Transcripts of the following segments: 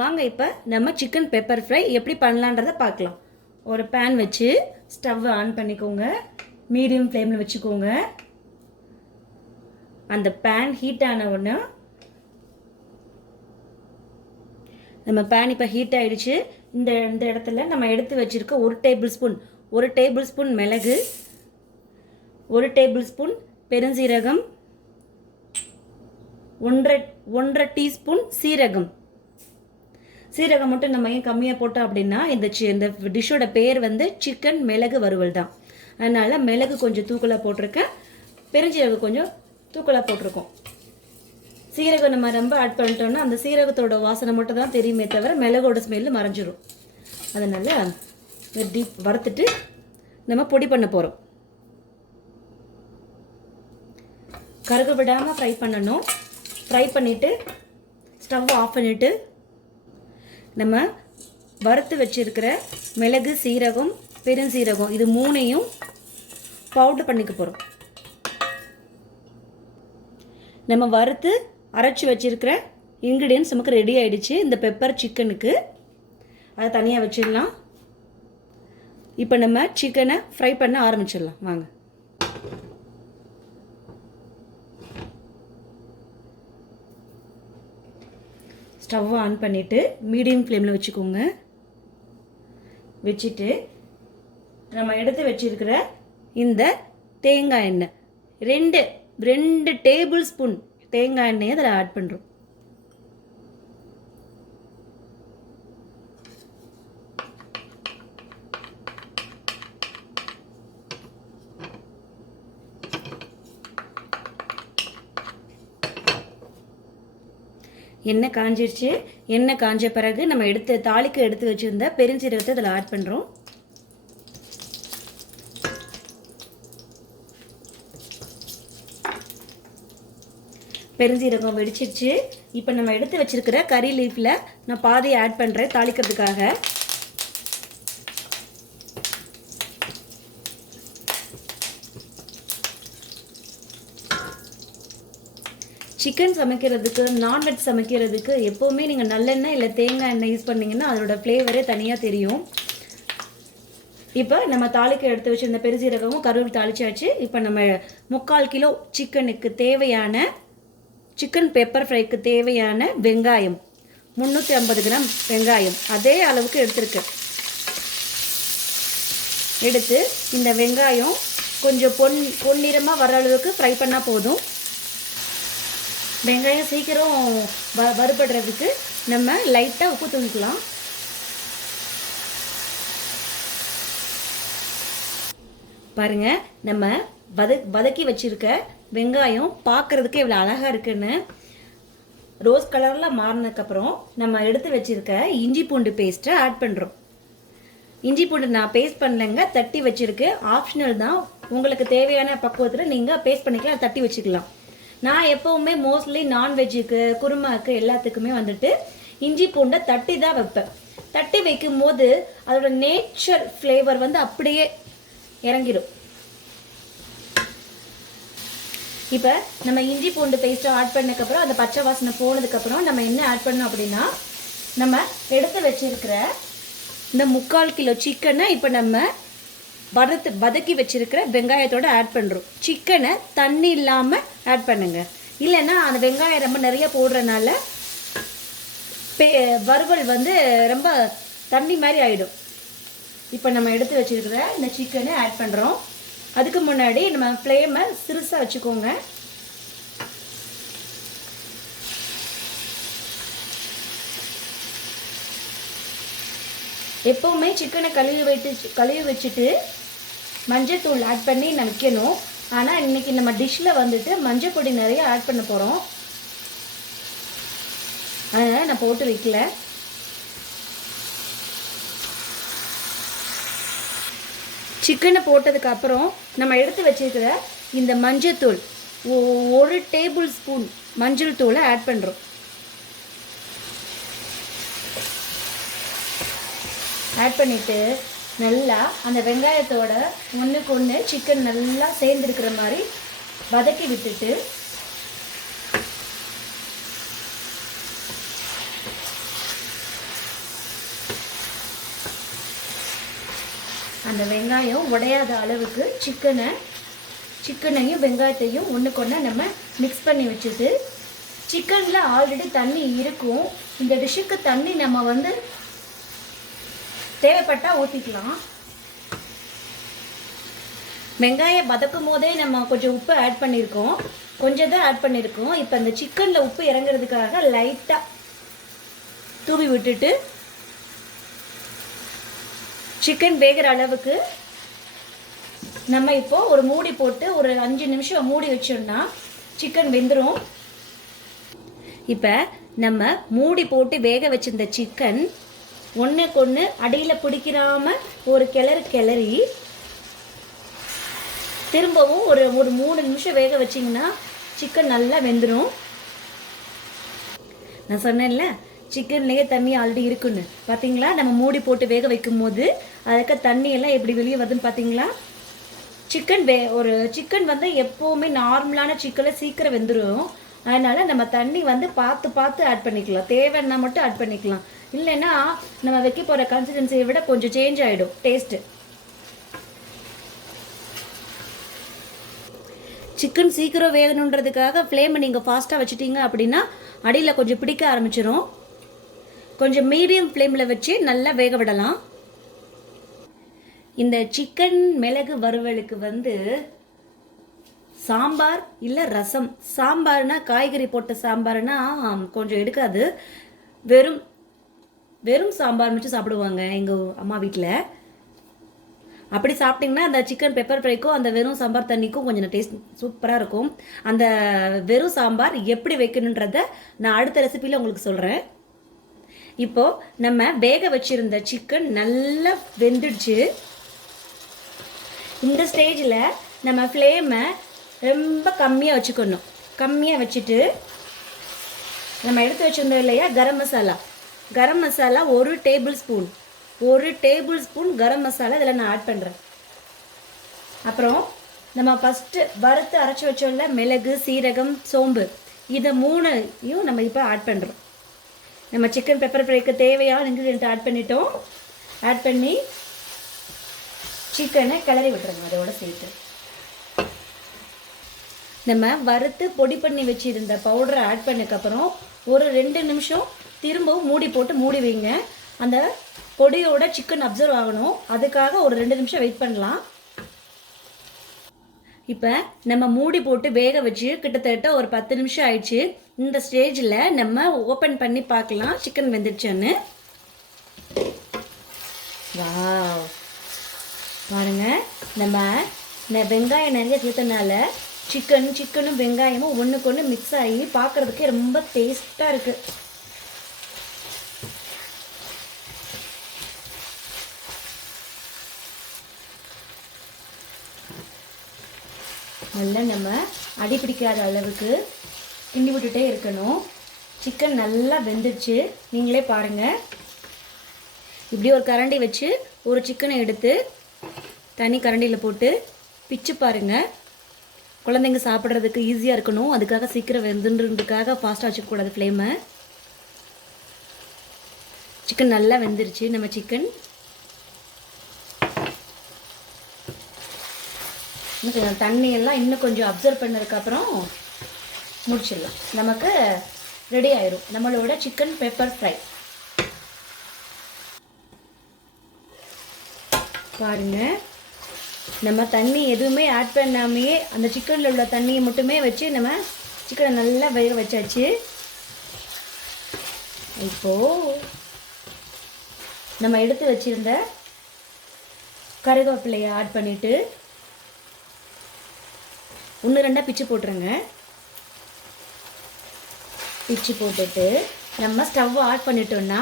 வாங்க இப்போ நம்ம சிக்கன் பெப்பர் ஃப்ரை எப்படி பண்ணலான்றதை பார்க்கலாம். ஒரு பேன் வச்சு ஸ்டவ் ஆன் பண்ணிக்கோங்க. மீடியம் ஃப்ளேமில் வச்சுக்கோங்க. அந்த பேன் ஹீட் ஆன உடனே நம்ம பேன் இப்போ ஹீட் ஆகிடுச்சு. இந்த இடத்துல நம்ம எடுத்து வச்சுருக்க ஒரு டேபிள் ஸ்பூன் மிளகு, 1 டேபிள் ஸ்பூன் பெருஞ்சீரகம், 1.5 டீஸ்பூன் சீரகம் மட்டும் நம்ம ஏன் கம்மியாக போட்டோம் அப்படின்னா இந்த டிஷ்ஷோட பேர் வந்து சிக்கன் மிளகு வறுவல் தான். அதனால் மிளகு கொஞ்சம் தூக்கலாக போட்டிருக்கேன், பெருஞ்சீரகம் கொஞ்சம் தூக்கலாக போட்டிருக்கோம். சீரகம் நம்ம ரொம்ப ஆட் பண்ணிட்டோம்னா அந்த சீரகத்தோட வாசனை மட்டும் தான் தெரியுமே தவிர மிளகோட ஸ்மெல்லு மறைஞ்சிரும். அதனால் டீப் வறுத்துட்டு நம்ம பொடி பண்ண போகிறோம். கருக விடாமல் ஃப்ரை பண்ணணும். ஃப்ரை பண்ணிவிட்டு ஸ்டவ் ஆஃப் பண்ணிவிட்டு நம்ம வறுத்து வச்சுருக்கிற மிளகு, சீரகம், பெருஞ்சீரகம் இது 3ஐயும் பவுடர் பண்ணிக்க போகிறோம். நம்ம வறுத்து அரைச்சி வச்சுருக்கிற இன்க்ரீடியன்ட்ஸ் நமக்கு ரெடி ஆகிடுச்சு இந்த பெப்பர் சிக்கனுக்கு. அதை தனியாக வச்சிடலாம். இப்போ நம்ம சிக்கனை ஃப்ரை பண்ண ஆரம்பிச்சிடலாம். வாங்க. ஸ்டவ் ஆன் பண்ணிவிட்டு மீடியம் ஃப்ளேமில் வச்சுக்கோங்க. வச்சுட்டு நம்ம எடுத்து வச்சிருக்கிற இந்த தேங்காய் எண்ணெய் 2 டேபிள் ஸ்பூன் தேங்காய் எண்ணெயை அதில் ஆட் பண்ணுறோம். எண்ணெய் காஞ்சிருச்சு. எண்ணெய் காஞ்ச பிறகு நம்ம தாளிக்கு எடுத்து வச்சுருந்த பெருஞ்சீரகத்தை இதில் ஆட் பண்ணுறோம். பெருஞ்சீரகம் வெடிச்சிருச்சு. இப்போ நம்ம எடுத்து வச்சிருக்கிற கறி லீஃபில் நான் பாதி ஆட் பண்ணுறேன் தாளிக்கிறதுக்காக. சிக்கன் சமைக்கிறதுக்கு, நான்வெஜ் சமைக்கிறதுக்கு எப்போவுமே நீங்கள் நல்லெண்ணெய் இல்லை தேங்காய் எண்ணெய் யூஸ் பண்ணிங்கன்னா அதோட ஃப்ளேவரே தனியாக தெரியும். இப்போ நம்ம தாளிக்க எடுத்து வச்சுருந்த பெருசீரகமும் கருவேப்பிலை தாளிச்சாச்சு. இப்போ நம்ம 3/4 கிலோ சிக்கனுக்கு தேவையான சிக்கன் பெப்பர் ஃப்ரைக்கு தேவையான வெங்காயம் 350 கிராம் வெங்காயம் அதே அளவுக்கு எடுத்துருக்கு. எடுத்து இந்த வெங்காயம் கொஞ்சம் பொன்னிறமாக வர அளவுக்கு ஃப்ரை பண்ணால் போதும். வெங்காயம் சீக்கிரம் வறுபடுறதுக்கு நம்ம லைட்டாக உப்பு தூக்கிக்கலாம். பாருங்க, நம்ம வதக்கி வச்சிருக்க வெங்காயம் பார்க்கறதுக்கு எவ்வளோ அழகாக இருக்குன்னு. ரோஸ் கலரில் மாறினதுக்கப்புறம் நம்ம எடுத்து வச்சிருக்க இஞ்சி பூண்டு பேஸ்ட்டை ஆட் பண்ணுறோம். இஞ்சி பூண்டு நான் பேஸ்ட் பண்ணலைங்க, தட்டி வச்சிருக்கு. ஆப்ஷனல் தான், உங்களுக்கு தேவையான பக்குவத்தில் நீங்கள் பேஸ்ட் பண்ணிக்கலாம், தட்டி வச்சுக்கலாம். நான் எப்போவுமே மோஸ்ட்லி நான்வெஜ்ஜுக்கு, குருமாவுக்கு எல்லாத்துக்குமே வந்துட்டு இஞ்சி பூண்டை தட்டி தான் வைப்பேன். தட்டி வைக்கும் போது அதோட நேச்சர் ஃப்ளேவர் வந்து அப்படியே இறங்கிடும். இப்போ நம்ம இஞ்சி பூண்டு பேஸ்ட்டை ஆட் பண்ணதுக்கப்புறம் அந்த பச்சை வாசனை போனதுக்கப்புறம் நம்ம என்ன ஆட் பண்ணோம் அப்படின்னா நம்ம எடுத்து வச்சிருக்கிற இந்த 3/4 கிலோ சிக்கனை இப்போ நம்ம வதக்கி வச்சிருக்கிற வெங்காயத்தோடு ஆட் பண்ணுறோம். சிக்கனை தண்ணி இல்லாமல் ஆட் பண்ணுங்க, இல்லைன்னா அந்த வெங்காயம் ரொம்ப நிறைய போடுறதுனால வறுவல் வந்து ரொம்ப தண்ணி மாதிரி ஆகிடும். இப்போ நம்ம எடுத்து வச்சிருக்கிற இந்த சிக்கனை ஆட் பண்ணுறோம். அதுக்கு முன்னாடி நம்ம ஃப்ளேமை சிறுசாக வச்சுக்கோங்க. எப்போவுமே சிக்கனை கழுவி வச்சுட்டு மஞ்சள் தூள் ஆட் பண்ணி நான் வைக்கணும். ஆனால் இன்றைக்கி நம்ம டிஷ்ஷில் வந்துட்டு மஞ்சள் பொடி நிறைய ஆட் பண்ண போகிறோம். அதனால் நான் போட்டு வைக்கல. சிக்கனை போட்டதுக்கப்புறம் நம்ம எடுத்து வச்சிருக்கிற இந்த மஞ்சள் தூள் 1 டேபிள் ஸ்பூன் மஞ்சள் தூளை ஆட் பண்ணுறோம். ஆட் பண்ணிவிட்டு நல்லா அந்த வெங்காயத்தோட ஒன்றுக்கு ஒன்று சிக்கன் நல்லா சேர்ந்துருக்கிற மாதிரி வதக்கி விட்டுட்டு அந்த வெங்காயம் உடையாத அளவுக்கு சிக்கனையும் வெங்காயத்தையும் ஒன்றுக்கொன்று நம்ம மிக்ஸ் பண்ணி வச்சுட்டு, சிக்கனில் ஆல்ரெடி தண்ணி இருக்கும். இந்த டிஷ்ஷுக்கு தண்ணி நம்ம வந்து தேவைப்பட்டால் ஊற்றிக்கலாம். வெங்காயம் வதக்கும் போதே நம்ம கொஞ்சம் உப்பு ஆட் பண்ணியிருக்கோம், கொஞ்சம் தான் ஆட் பண்ணியிருக்கோம். இப்போ அந்த சிக்கனில் உப்பு இறங்குறதுக்காக லைட்டாக தூவி விட்டுட்டு சிக்கன் வேகிற அளவுக்கு நம்ம இப்போ ஒரு மூடி போட்டு ஒரு 5 நிமிஷம் மூடி வச்சோம்னா சிக்கன் வெந்துடும். இப்போ நம்ம மூடி போட்டு வேக வச்சிருந்த சிக்கன் ஒன்றுக்கொன்று அடியில் பிடிக்கிறாம ஒரு கிளறி திரும்பவும் ஒரு 3 நிமிஷம் வேக வச்சிங்கன்னா சிக்கன் நல்லா வெந்துடும். நான் சொன்னேன்ல சிக்கன்லேயே தண்ணி ஆல்ரெடி இருக்குன்னு, பார்த்தீங்களா? நம்ம மூடி போட்டு வேக வைக்கும் போது அதுக்கு தண்ணியெல்லாம் எப்படி வெளியே வருதுன்னு பார்த்தீங்களா? சிக்கன் வந்து எப்போவுமே நார்மலான சிக்கனில் சீக்கிரம் வெந்துடும். அதனால் நம்ம தண்ணி வந்து பார்த்து ஆட் பண்ணிக்கலாம், தேவைன்னா மட்டும் ஆட் பண்ணிக்கலாம். இல்லைன்னா நம்ம வைக்க போகிற கன்சிஸ்டன்சியை விட கொஞ்சம் சேஞ்ச் ஆகிடும் டேஸ்ட்டு. சிக்கன் சீக்கிரம் வேகணுன்றதுக்காக ஃப்ளேமை நீங்கள் ஃபாஸ்ட்டாக வச்சுட்டீங்க அப்படின்னா அடியில் கொஞ்சம் பிடிக்க ஆரம்பிச்சிடும். கொஞ்சம் மீடியம் ஃப்ளேமில் வச்சு நல்லா வேக விடலாம். இந்த சிக்கன் மிளகு வறுவலுக்கு வந்து சாம்பார் இல்லை ரசம், சாம்பார்னா காய்கறி போட்ட சாம்பார்னா கொஞ்சம் எடுக்காது, வெறும் சாம்பார் வச்சு சாப்பிடுவாங்க எங்கள் அம்மா வீட்டில். அப்படி சாப்பிட்டிங்கன்னா அந்த சிக்கன் பெப்பர் ஃப்ரைக்கும் அந்த வெறும் சாம்பார் தண்ணிக்கும் கொஞ்சம் டேஸ்ட் சூப்பராக இருக்கும். அந்த வெறும் சாம்பார் எப்படி வைக்கணுன்றத நான் அடுத்த ரெசிபியில் உங்களுக்கு சொல்கிறேன். இப்போது நம்ம வேக வச்சுருந்த சிக்கன் நல்லா வெந்துடுச்சு. இந்த ஸ்டேஜில் நம்ம ஃப்ளேமை ரொம்ப கம்மியாக வச்சுக்கணும். கம்மியாக வச்சுட்டு நம்ம எடுத்து வச்சுருந்தோம் இல்லையா கரம் மசாலா 1 டேபிள் ஸ்பூன் கரம் மசாலா இதில் நான் ஆட் பண்ணுறேன். அப்புறம் நம்ம ஃபஸ்ட்டு வறுத்து அரைச்சி வச்சோம்ல மிளகு, சீரகம், சோம்பு, இதை 3ஐயும் நம்ம இப்போ ஆட் பண்ணுறோம். நம்ம சிக்கன் பெப்பர் ஃப்ரைக்கு தேவையான இன்க்ரீடியன்ட் ஆட் பண்ணிட்டோம். ஆட் பண்ணி சிக்கனை கிளறி விட்டுருங்க. அதோட சேர்த்து நம்ம வறுத்து பொடி பண்ணி வச்சுருந்த பவுடரை ஆட் பண்ணதுக்கப்புறம் ஒரு 2 நிமிஷம் திரும்பவும் மூடி போட்டு மூடி வைங்க. அந்த பொடியோட சிக்கன் அப்சர்வ் ஆகணும், அதுக்காக ஒரு 2 நிமிஷம் வெயிட் பண்ணலாம். இப்போ நம்ம மூடி போட்டு வேக வச்சு கிட்டத்தட்ட ஒரு 10 நிமிஷம் ஆயிடுச்சு. இந்த ஸ்டேஜில் நம்ம ஓப்பன் பண்ணி பார்க்கலாம் சிக்கன் வெந்துடுச்சான்னு. வாவ், பாருங்க, நம்ம வெங்காயம் நிறைய சேர்த்தனால சிக்கனும் வெங்காயமும் ஒன்றுக்கு ஒன்று மிக்ஸ் ஆகி பார்க்குறதுக்கே ரொம்ப டேஸ்ட்டாக இருக்குது. நல்லா நம்ம அடி பிடிக்காத அளவுக்கு கிண்டி விட்டுட்டே இருக்கணும். சிக்கன் நல்லா வெந்துடுச்சு, நீங்களே பாருங்கள். இப்படி ஒரு கரண்டி வச்சு ஒரு சிக்கனை எடுத்து தனி கரண்டியில் போட்டு பிச்சு பாருங்கள். குழந்தைங்க சாப்பிட்றதுக்கு ஈஸியாக இருக்கணும், அதுக்காக சீக்கிரம் வெந்துன்றதுக்காக ஃபாஸ்ட்டாக வச்சுக்கக்கூடாது ஃப்ளேமை. சிக்கன் நல்லா வெந்துருச்சு. நம்ம சிக்கன் தண்ணியெல்லாம் இன்னும் கொஞ்சம் அப்சர்வ் பண்ணதுக்கப்புறம் முடிச்சிடலாம். நமக்கு ரெடி ஆயிரும் நம்மளோட சிக்கன் பெப்பர் ஃப்ரை. பாருங்க, நம்ம தண்ணி எதுவுமே ஆட் பண்ணாமையே அந்த சிக்கனில் உள்ள தண்ணியை மட்டுமே வச்சு நம்ம சிக்கனை நல்லா வேக வச்சாச்சு. இப்போது நம்ம எடுத்து வச்சிருந்த கருவேப்பிலையை ஆட் பண்ணிவிட்டு 1-2 பிச்சு போட்டுருங்க. பிச்சு போட்டுட்டு நம்ம ஸ்டவ் ஆட் பண்ணிட்டோம்னா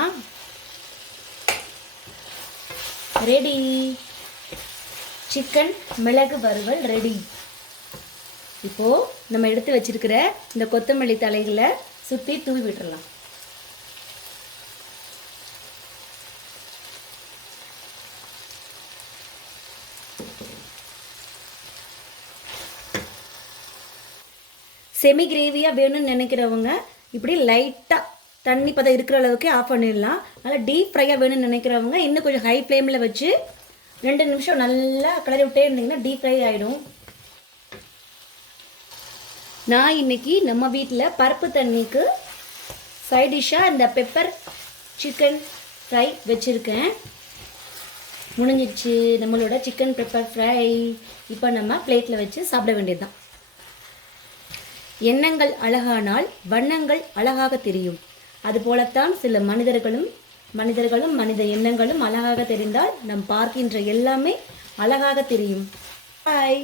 ரெடி, சிக்கன் மிளகு வறுவல் ரெடி. இப்போது நம்ம எடுத்து வச்சிருக்கிற இந்த கொத்தமல்லி தலைகளை சுற்றி தூவி விட்டுறலாம். செமி கிரேவியாக வேணும்னு நினைக்கிறவங்க இப்படி லைட்டாக தண்ணி பதம் இருக்கிற அளவுக்கு ஆஃப் பண்ணிடலாம். நல்லா டீப் ஃப்ரையாக வேணும்னு நினைக்கிறவங்க இன்னும் கொஞ்சம் ஹை ஃப்ளேமில் வச்சு 2 நிமிஷம் நல்லா கிளறி விட்டே இருந்தீங்கன்னா டீப் ஃப்ரை ஆகிடும். நான் இன்னைக்கு நம்ம வீட்டில் பருப்பு தண்ணிக்கு சைட் டிஷ்ஷாக இந்த பெப்பர் சிக்கன் ஃப்ரை வச்சுருக்கேன். முடிஞ்சிடுச்சு நம்மளோட சிக்கன் பெப்பர் ஃப்ரை. இப்போ நம்ம பிளேட்டில் வச்சு சாப்பிட வேண்டியதுதான். எண்ணங்கள் அழகானால் வண்ணங்கள் அழகாக தெரியும். அதுபோலத்தான் சில மனிதர்களும் மனித எண்ணங்களும் அழகாக தெரிந்தால் நம் பார்க்கின்ற எல்லாமே அழகாக தெரியும். பாய்.